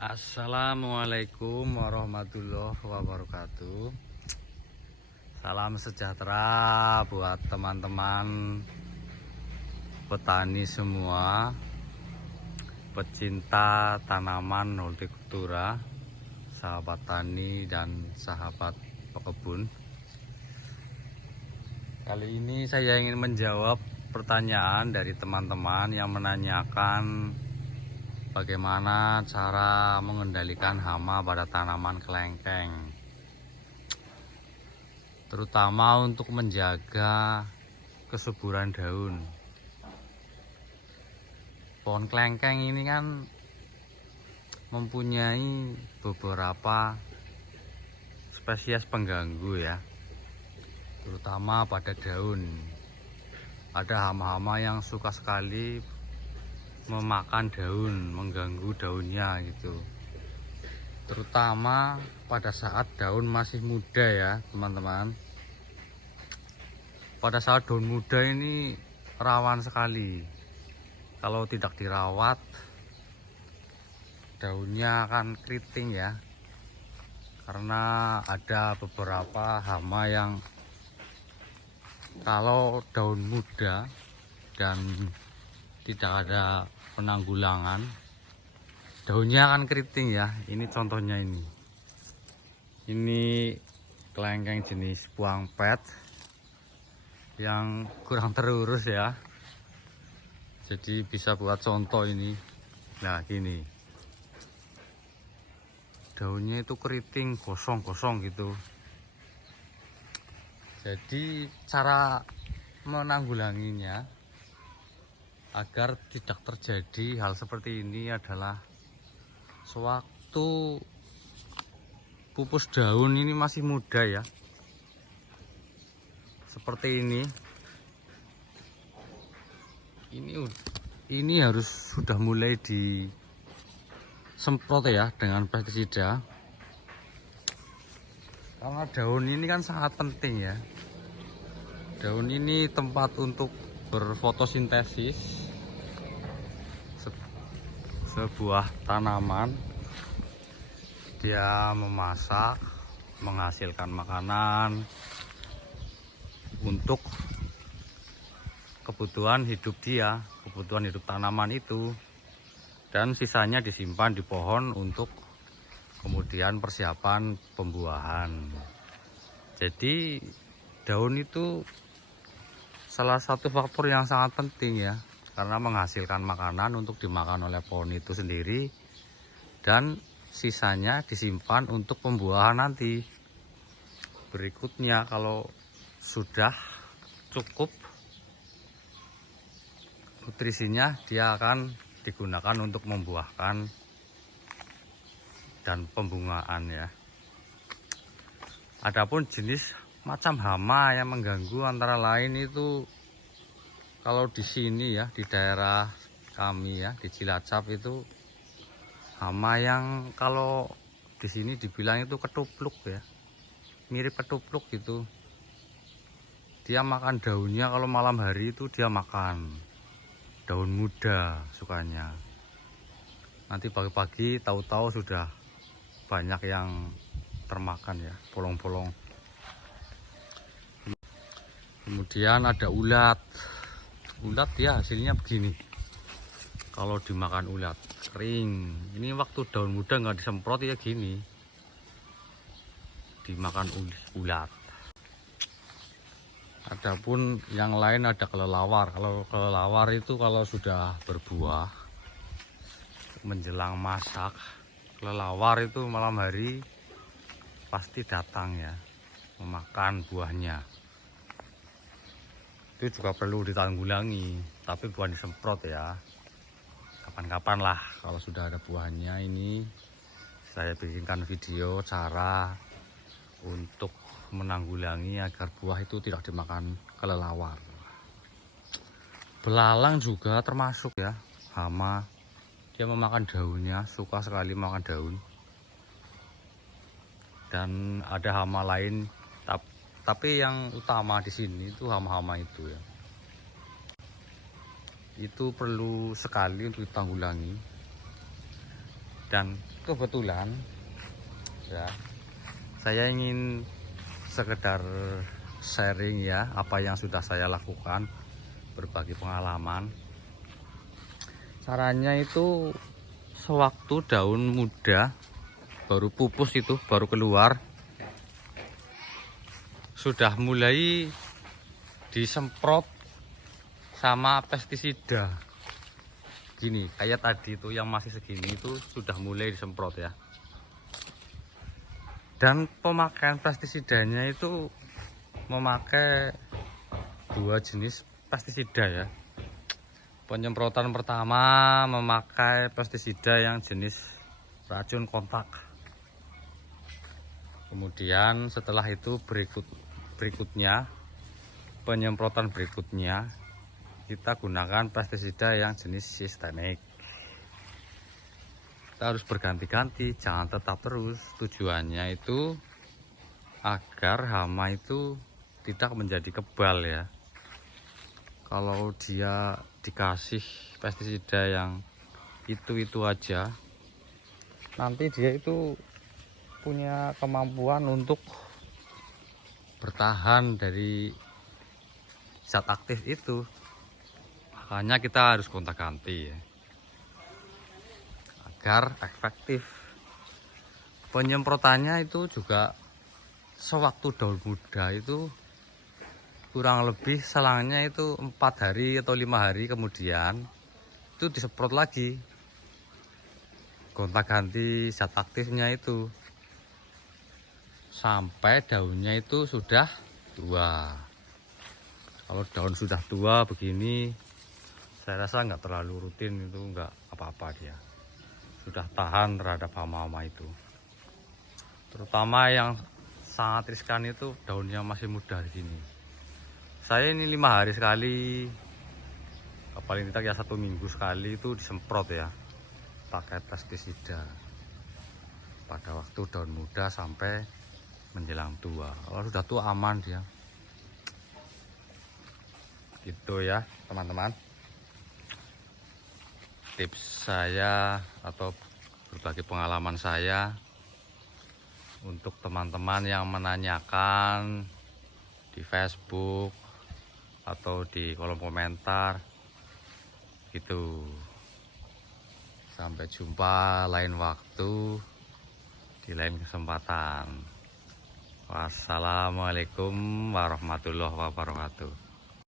Assalamualaikum warahmatullahi wabarakatuh. Salam sejahtera buat teman-teman petani semua, pecinta tanaman hortikultura, sahabat tani dan sahabat pekebun. Kali ini saya ingin menjawab pertanyaan dari teman-teman yang menanyakan bagaimana cara mengendalikan hama pada tanaman kelengkeng, terutama untuk menjaga kesuburan daun. Pohon kelengkeng ini kan mempunyai beberapa spesies pengganggu ya, terutama pada daun. Ada hama-hama yang suka sekali memakan daun, mengganggu daunnya gitu, terutama pada saat daun masih muda ya teman-teman. Pada saat daun muda ini rawan sekali, kalau tidak dirawat daunnya akan keriting ya, karena ada beberapa hama yang kalau daun muda dan tidak ada penanggulangan, daunnya akan keriting ya. Ini contohnya ini kelengkeng jenis buang pet yang kurang terurus ya, jadi bisa buat contoh ini. Nah gini, daunnya itu keriting, gosong-gosong gitu. Jadi cara menanggulanginya agar tidak terjadi hal seperti ini adalah sewaktu pupus daun ini masih muda ya, seperti ini harus sudah mulai disemprot ya dengan pestisida, karena daun ini kan sangat penting ya. Daun ini tempat untuk berfotosintesis sebuah tanaman. Dia memasak, menghasilkan makanan untuk kebutuhan hidup dia, kebutuhan hidup tanaman itu, dan sisanya disimpan di pohon untuk kemudian persiapan pembuahan. Jadi daun itu salah satu faktor yang sangat penting ya, karena menghasilkan makanan untuk dimakan oleh pohon itu sendiri, dan sisanya disimpan untuk pembuahan nanti. Berikutnya kalau sudah cukup nutrisinya, dia akan digunakan untuk membuahkan dan pembungaan ya. Adapun jenis macam hama yang mengganggu antara lain itu, kalau di sini ya, di daerah kami ya, di Cilacap itu, hama yang kalau di sini dibilang itu ketupluk ya, mirip ketupluk gitu. Dia makan daunnya, kalau malam hari itu dia makan daun muda sukanya. Nanti pagi-pagi tahu-tahu sudah banyak yang termakan ya, bolong-bolong. Kemudian ada ulat. Ulat ya hasilnya begini. Kalau dimakan ulat kering, ini waktu daun muda nggak disemprot ya gini, dimakan ulat. Adapun yang lain ada kelelawar. Kalau kelelawar itu kalau sudah berbuah menjelang masak, kelelawar itu malam hari pasti datang ya, memakan buahnya. Itu juga perlu ditanggulangi, tapi bukan disemprot ya. Kapan-kapan lah kalau sudah ada buahnya. Ini saya bikinkan video cara untuk menanggulangi agar buah itu tidak dimakan kelelawar. Belalang juga termasuk ya hama, dia memakan daunnya, suka sekali makan daun. Dan ada hama lain, tapi yang utama di sini itu hama-hama itu ya. Itu perlu sekali untuk ditanggulangi. Dan kebetulan ya, saya ingin sekedar sharing ya apa yang sudah saya lakukan, berbagi pengalaman. Caranya itu sewaktu daun muda baru pupus itu baru keluar, sudah mulai disemprot sama pestisida. Gini, kayak tadi itu yang masih segini itu sudah mulai disemprot ya. Dan pemakaian pestisidanya itu memakai dua jenis pestisida ya. Penyemprotan pertama memakai pestisida yang jenis racun kontak. Kemudian setelah itu berikutnya penyemprotan berikutnya kita gunakan pestisida yang jenis sistemik. Kita harus berganti-ganti, jangan tetap terus. Tujuannya itu agar hama itu tidak menjadi kebal ya. Kalau dia dikasih pestisida yang itu aja, nanti dia itu punya kemampuan untuk bertahan dari zat aktif itu. Makanya kita harus gonta-ganti ya, agar efektif. Penyemprotannya itu juga sewaktu daun muda itu kurang lebih selangnya itu 4 hari atau 5 hari kemudian itu disemprot lagi, gonta-ganti zat aktifnya itu sampai daunnya itu sudah tua. Kalau daun sudah tua begini, saya rasa nggak terlalu rutin, itu nggak apa-apa, dia sudah tahan terhadap hama-hama itu. Terutama yang sangat riskan itu daunnya masih muda di sini. Saya ini 5 hari sekali, paling tidak ya 1 minggu sekali itu disemprot ya, pakai pestisida pada waktu daun muda sampai menjelang tua. Kalau sudah tua aman dia. Gitu ya teman-teman, tips saya atau berbagi pengalaman saya untuk teman-teman yang menanyakan di Facebook atau di kolom komentar gitu. Sampai jumpa lain waktu, di lain kesempatan. Wassalamualaikum warahmatullahi wabarakatuh.